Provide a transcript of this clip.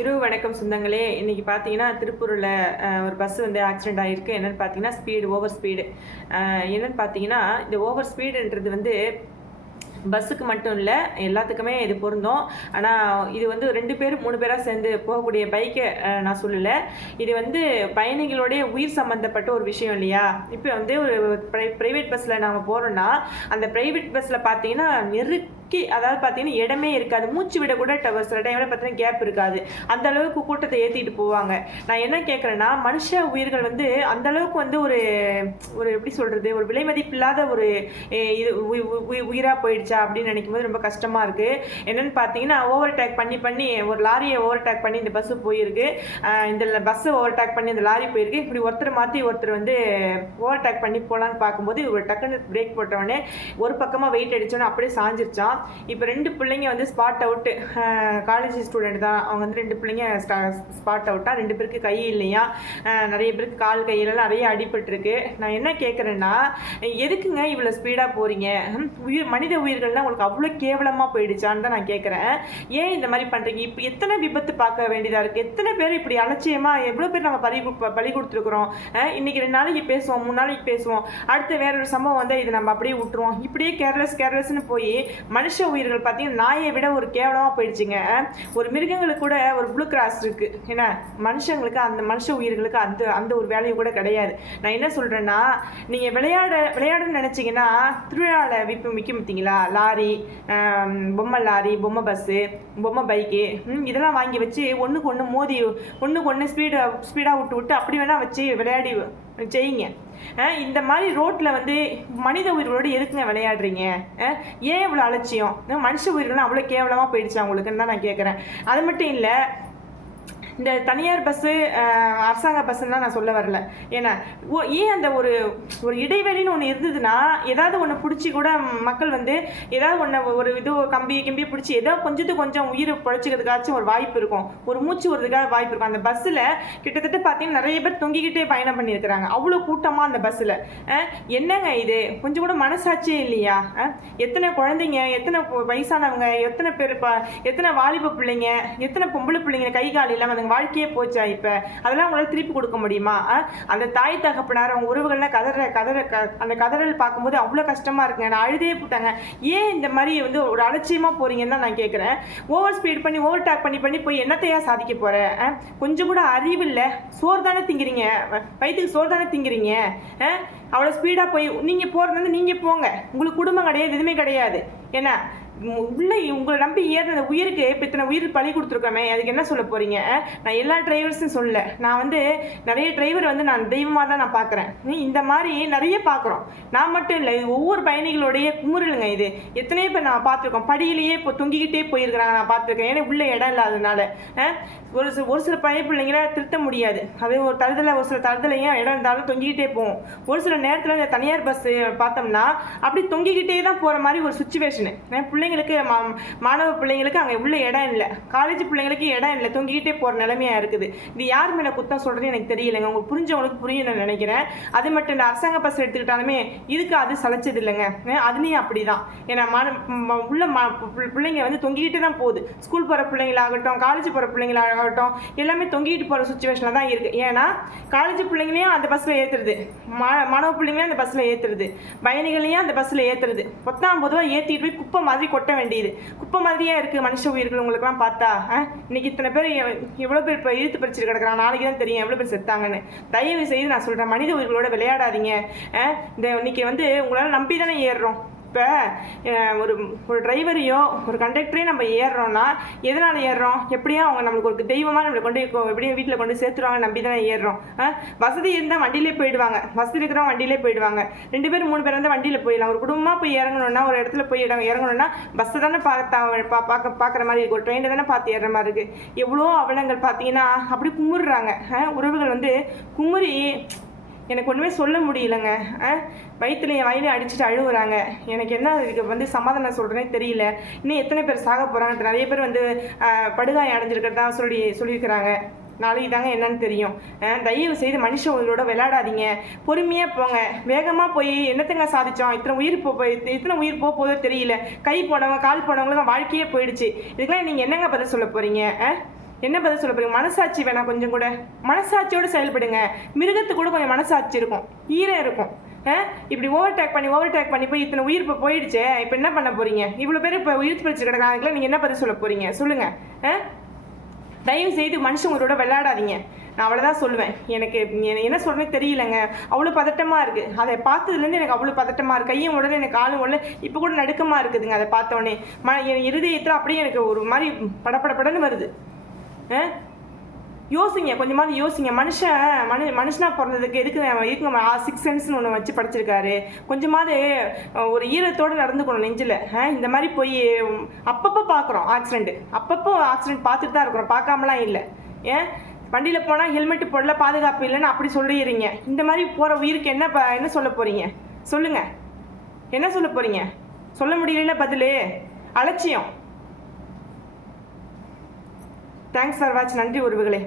இரவு வணக்கம் சொந்தங்களே. இன்னைக்கு பார்த்தீங்கன்னா திருப்பூரில் ஒரு பஸ் வந்து ஆக்சிடென்ட் ஆகிருக்கு என்னென்னு பார்த்தீங்கன்னா ஸ்பீடு ஓவர் ஸ்பீடு என்னென்னு பார்த்தீங்கன்னா இந்த ஓவர் ஸ்பீடுன்றது வந்து பஸ்ஸுக்கு மட்டும் இல்லை எல்லாத்துக்குமே இது பொருந்தும். ஆனால் இது வந்து ரெண்டு பேர் மூணு பேராக சேர்ந்து போகக்கூடிய பைக்கை நான் சொல்லலை. இது வந்து பயணிகளுடைய உயிர் சம்மந்தப்பட்ட ஒரு விஷயம் இல்லையா? இப்போ வந்து ஒரு ப்ரை ப்ரைவேட் பஸ்ஸில் நாம் போகிறோன்னா அந்த ப்ரைவேட் பஸ்ஸில் பார்த்தீங்கன்னா நெரு அதாவது பார்த்தீங்கன்னா இடமே இருக்காது. மூச்சு விட கூட சில டைமில் பார்த்தீங்கன்னா கேப் இருக்காது. அந்த அளவுக்கு கூட்டத்தை ஏற்றிட்டு போவாங்க. நான் என்ன கேட்குறேன்னா மனுஷ உயிர்கள் வந்து அந்த அளவுக்கு வந்து ஒரு ஒரு எப்படி சொல்கிறது ஒரு விலை மதிப்பில்லாத ஒரு இது உயிராக போயிடுச்சா அப்படின்னு நினைக்கும் போது ரொம்ப கஷ்டமாக இருக்குது என்னென்னு பார்த்தீங்கன்னா ஓவர் டேக் பண்ணி பண்ணி ஒரு லாரியை ஓவர் டேக் பண்ணி இந்த பஸ்ஸு போயிருக்கு. இந்த பஸ்ஸு ஓவர் டேக் பண்ணி இந்த லாரி போயிருக்கு. இப்படி ஒருத்தர் மாற்றி ஒருத்தர் வந்து ஓவர் டேக் பண்ணி போகலான்னு பார்க்கும்போது இவர் டக்குன்னு பிரேக் போட்டவொடனே ஒரு பக்கமாக வெயிட் அடிச்சோன்னே அப்படியே சாஞ்சிருச்சான் இப்போ ரெண்டு பிள்ளைங்க வந்து ஸ்பாட் அவுட்டு காலேஜ் ஸ்டூடெண்ட் தான். அவங்க வந்து ரெண்டு பிள்ளைங்க ஸ்பாட் அவுட்டாக ரெண்டு பேருக்கு கை இல்லையா? நிறைய பேருக்கு கால் கையிலலாம் நிறைய அடிபட்டுருக்கு. நான் என்ன கேட்குறேன்னா எதுக்குங்க இவ்வளோ ஸ்பீடாக போகிறீங்க உயிர் மனித உயிர்கள்லாம் உங்களுக்கு அவ்வளோ கேவலமாக போயிடுச்சான்னு தான் நான் கேட்குறேன் ஏன் இந்த மாதிரி பண்ணுறீங்க இப்போ எத்தனை விபத்து பார்க்க வேண்டியதாக இருக்குது எத்தனை பேர் இப்படி அலட்சியமாக எவ்வளோ பேர் நம்ம பலி பலி கொடுத்துருக்குறோம்? இன்றைக்கி இன்னைக்கு ரெண்டு நாளைக்கு பேசுவோம் மூணு நாளைக்கு பேசுவோம். அடுத்து வேற ஒரு சம்பவம் வந்து இது நம்ம அப்படியே விட்டுருவோம். இப்படியே கேர்லெஸ் கேர்லெஸ்னு போய் மனுஷ மனுஷ உயிர்கள் பார்த்தீங்கன்னா நாயை விட ஒரு கேவலமாக போயிடுச்சுங்க. ஒரு மிருகங்களுக்கு கூட ஒரு ப்ளூ கிராஸ் இருக்குது என்ன? மனுஷங்களுக்கு அந்த மனுஷ உயிர்களுக்கு அந்த அந்த ஒரு வேலையும் கூட கிடையாது. நான் என்ன சொல்கிறேன்னா நீங்கள் விளையாட விளையாடணும்னு நினச்சிங்கன்னா திருவிழாவில் விற்கும் விற்கும் பார்த்தீங்களா? லாரி பொம்மை லாரி பொம்மை பஸ்ஸு பொம்மை பைக்கு இதெல்லாம் வாங்கி வச்சு ஒன்றுக்கு ஒன்று மோதி ஒன்றுக்கு ஒன்று ஸ்பீடு ஸ்பீடாக விட்டு விட்டு அப்படி வேணால் வச்சு விளையாடி செய்யுங்க அஹ் இந்த மாதிரி ரோட்டில் வந்து மனித உயிர்களோடு எதுக்குங்க விளையாடுறீங்க? அஹ் ஏன் இவ்வளோ அலட்சியம்? மனுஷ உயிர்கள்லாம் அவ்வளோ கேவலமாக போயிடுச்சு அவங்களுக்குன்னு தான் நான் கேட்குறேன் அது மட்டும் இல்லை இந்த தனியார் பஸ்ஸு அரசாங்க பஸ்ஸுலாம் நான் சொல்ல வரல. ஏன்னா ஓ- ஏன் அந்த ஒரு ஒரு இடைவெளின்னு ஒன்று இருந்ததுன்னா ஏதாவது ஒன்று பிடிச்சி கூட மக்கள் வந்து ஏதாவது ஒன்று ஒரு இது கம்பி கிம்பி பிடிச்சி ஏதோ கொஞ்சத்துக்கு கொஞ்சம் உயிர் பிழைச்சிக்கிறதுக்காச்சும் ஒரு வாய்ப்பு இருக்கும். ஒரு மூச்சு விடுறதுக்காக வாய்ப்பு இருக்கும். அந்த பஸ்ஸில் கிட்டத்தட்ட பார்த்தீங்கன்னா நிறைய பேர் தொங்கிக்கிட்டே பயணம் பண்ணியிருக்கிறாங்க. அவ்வளோ கூட்டமாக அந்த பஸ்ஸில். என்னங்க இது? கொஞ்சம் கூட மனசாட்சியே இல்லையா? எத்தனை குழந்தைங்க எத்தனை வயசானவங்க எத்தனை பேர் எத்தனை வாலிப பிள்ளைங்க எத்தனை பொம்பளை பிள்ளைங்க கை கால் இல்லாமல் அதுங்க வாழ்க்கையே போச்சா இப்போ? அதெல்லாம் உங்களால் திருப்பி கொடுக்க முடியுமா? அந்த தாய் தகப்பனார் அவங்க உறவுகள்லாம் கதற கதற க அந்த கதறல் பார்க்கும்போது அவ்வளோ கஷ்டமாக இருக்குங்க. நான் அழுதே போட்டாங்க. ஏன் இந்த மாதிரி வந்து ஒரு அலட்சியமாக போகிறீங்கன்னு தான் நான் கேட்குறேன் ஓவர் ஸ்பீட் பண்ணி ஓவர் டேக் பண்ணி பண்ணி போய் என்னத்தையா சாதிக்க போகிறேன் கொஞ்சம் கூட அறிவு இல்லை. சோறு தானே திங்கிறீங்க. வயிற்றுக்கு சோறு தானே திங்கிறீங்க. அவ்வளோ ஸ்பீடாக போய் நீங்கள் போகிறது வந்து நீங்கள் போங்க. உங்களுக்கு குடும்பம் கிடையாது எதுவுமே கிடையாது. என்ன உள்ள உங்களை நம்பி ஏறின உயிருக்கு இப்போ இத்தனை உயிர் பழி கொடுத்துருக்கோமே அதுக்கு என்ன சொல்ல போறீங்க? நான் எல்லா டிரைவர்ஸும் சொல்லல நான் வந்து நிறைய டிரைவர் வந்து நான் தெய்வமாக தான் நான் பார்க்குறேன் இந்த மாதிரி நிறைய பார்க்குறோம் நான் மட்டும் இல்லை இது ஒவ்வொரு பயணிகளுடைய குமுறலுங்க இது. எத்தனையோ பேர் நான் பார்த்துருக்கோம். படியிலேயே இப்போ தொங்கிக்கிட்டே போயிருக்கிறாங்க நான் பார்த்துருக்கேன். ஏன்னா உள்ள இடம் இல்லாததுனால. ஒரு சில ஒரு சில பழைய பிள்ளைங்கள திருத்த முடியாது. அதே ஒரு தருதலை ஒரு சில தருதலையும் இடம் இருந்தாலும் தொங்கிக்கிட்டே போகும் ஒரு சில நேரத்தில் இந்த தனியார் பஸ் பார்த்தோம்னா அப்படி தொங்கிக்கிட்டே தான் போகிற மாதிரி ஒரு சுச்சுவேஷனு பிள்ளைங்க பிள்ளைங்களுக்கு மா மாணவ பிள்ளைங்களுக்கு அங்கே உள்ள இடம் இல்லை. காலேஜ் பிள்ளைங்களுக்கு இடம் இல்லை. தொங்கிக்கிட்டே போகிற நிலைமையாக இருக்குது. இது யார் மேலே குத்தம் சொல்கிறது எனக்கு தெரியலைங்க. உங்களுக்கு புரிஞ்சவங்களுக்கு புரியணும்னு நினைக்கிறேன். அது மட்டும் இல்லை அரசாங்க பஸ் எடுத்துக்கிட்டாலுமே இதுக்கு அது சளைச்சது இல்லைங்க. அதுலேயும் அப்படி தான் ஏன்னா மாண உள்ள மா பிள்ளைங்க வந்து தொங்கிக்கிட்டே தான் போகுது. ஸ்கூல் போகிற பிள்ளைங்களாகட்டும் காலேஜ் போகிற பிள்ளைங்களாகட்டும் எல்லாமே தொங்கிட்டு போகிற சுச்சுவேஷனில் தான் இருக்குது ஏன்னா காலேஜ் பிள்ளைங்களையும் அந்த பஸ்ஸில் ஏற்றுறது மா மாணவ பிள்ளைங்களையும் அந்த பஸ்ஸில் ஏற்றுறது பயணிகளையும் அந்த பஸ்ஸில் ஏற்றுறது பொத்தாம் பொதுவாக ஏற்றிட்டு போய் குப்பை மாதிரி கொட்ட கொட்ட வேண்டியது. குப்பை மாதிரியே இருக்குது மனுஷ உயிர்கள் உங்களுக்குலாம் பார்த்தா இன்னைக்கு இத்தனை பேர் எவ்வளோ பேர் இப்போ இழுத்து பறிச்சிட்டு கிடக்குறாங்க? நாளைக்கு தான் தெரியும் எவ்வளோ பேர் செத்தாங்கன்னு. தயவு செய்து நான் சொல்கிறேன் மனித உயிர்களோட விளையாடாதீங்க இந்த இன்னைக்கு வந்து உங்களால் நம்பி தானே ஏறுறோம். இப்போ ஒரு ஒரு டிரைவரையோ ஒரு கண்டக்டரையும் நம்ம ஏறுறோம்னா எதனால் ஏறுறோம்? எப்படியும் அவங்க நம்மளுக்கு ஒரு தெய்வமாக நம்மளை கொண்டு எப்படியும் வீட்டில் கொண்டு சேர்த்துருவாங்க நம்பி தானே ஏறுறோம். வசதி இருந்தால் வண்டியிலே போயிடுவாங்க. வசதி இருக்கிறவங்க வண்டியிலே போயிடுவாங்க. ரெண்டு பேர் மூணு பேர் இருந்தால் வண்டியில் போயிடலாம். ஒரு குடும்பமாக போய் இறங்கணும்னா ஒரு இடத்துல போய் இடம் இறங்கணும்னா பஸ்ஸை தானே பார்த்தா பா பார்க்க பார்க்குற மாதிரி இருக்கும் ஒரு ட்ரெயினை தானே பார்த்து ஏறுற மாதிரி இருக்குது எவ்வளோ அவலங்கள் பார்த்தீங்கன்னா அப்படி குமுறுறாங்க. உறவுகள் வந்து குமுறி எனக்கு ஒன்றுமே சொல்ல முடியலங்க. வயிற்றுல என் வயிறு அடிச்சுட்டு அழுகுறாங்க எனக்கு என்ன இதுக்கு வந்து சமாதானம் சொல்கிறேனே தெரியல. இன்னும் எத்தனை பேர் சாக போகிறாங்க நிறைய பேர் வந்து படுகாயம் அடைஞ்சிருக்கிறதா சொல்லி சொல்லியிருக்கிறாங்க. நாளைக்கு தாங்க என்னன்னு தெரியும். தயவு செய்து மனுஷ உங்களோட விளையாடாதீங்க. பொறுமையாக போங்க. வேகமாக போய் என்னத்தங்க சாதிச்சோம்? இத்தனை உயிர் போ போய் இத்தனை உயிர் போக போதோ தெரியல. கை போனவங்க கால் போனவங்களுக்கு வாழ்க்கையே போயிடுச்சு. இதுக்கெல்லாம் நீங்கள் என்னங்க பதில் சொல்ல போகிறீங்க என்ன பதில் சொல்ல போறீங்க? மனசாட்சி வேணாம் கொஞ்சம் கூட. மனசாட்சியோட செயல்படுங்க. மிருகத்து கூட கொஞ்சம் மனசாட்சி இருக்கும். ஈரம் இருக்கும். இப்படி ஓவர் டேக் பண்ணி ஓவர் டேக் பண்ணி போய் இத்தனை உயிர் இப்போ போயிடுச்சே இப்போ என்ன பண்ண போறீங்க? இவ்வளோ பேர் இப்போ உயிர் பிடிச்சு கிடக்காங்க நீங்கள் என்ன பதில் சொல்ல போறீங்க? சொல்லுங்க. ஆ? தயவு செய்து மனுஷங்களோட விளையாடாதீங்க. நான் அவ்வளோதான் சொல்லுவேன். எனக்கு என்ன சொல்றேன்னு தெரியலங்க. அவ்வளோ பதட்டமாக இருக்குது அதை பார்த்ததுலேருந்து எனக்கு அவ்வளோ பதட்டமாக இருக்குது கையும் உடனே எனக்கு ஆளும் உடனே இப்போ கூட நடுக்கமாக இருக்குதுங்க. அதை பார்த்தோன்னே ம என் இருதயத்தில் அப்படியே எனக்கு ஒரு மாதிரி படப்படப்படன்னு வருது. யோசிங்க கொஞ்சமாவது யோசிங்க. மனுஷன் மனு மனுஷனாக பிறந்ததுக்கு எதுக்கு இருக்குங்க சிக்ஸ் சென்ஸ்னு ஒன்று வச்சு படிச்சிருக்காரு? கொஞ்சமாவது ஒரு ஈரத்தோடு நடந்துக்கணும் நெஞ்சில். இந்த மாதிரி போய் அப்பப்போ பார்க்குறோம் ஆக்சிடென்ட் அப்பப்போ ஆக்சிடென்ட் பார்த்துட்டு தான் இருக்கிறோம். பார்க்காமலாம் இல்லை. ஏன்? வண்டியில் போனால் ஹெல்மெட் போடல பாதுகாப்பு இல்லைன்னு அப்படி சொல்லிடுறீங்க. இந்த மாதிரி போகிற உயிருக்கு என்ன என்ன சொல்ல போகிறீங்க சொல்லுங்கள் என்ன சொல்ல போகிறீங்க சொல்ல முடியல பதில். அலட்சியம். Thanks for watch. நன்றி உறவுகளே.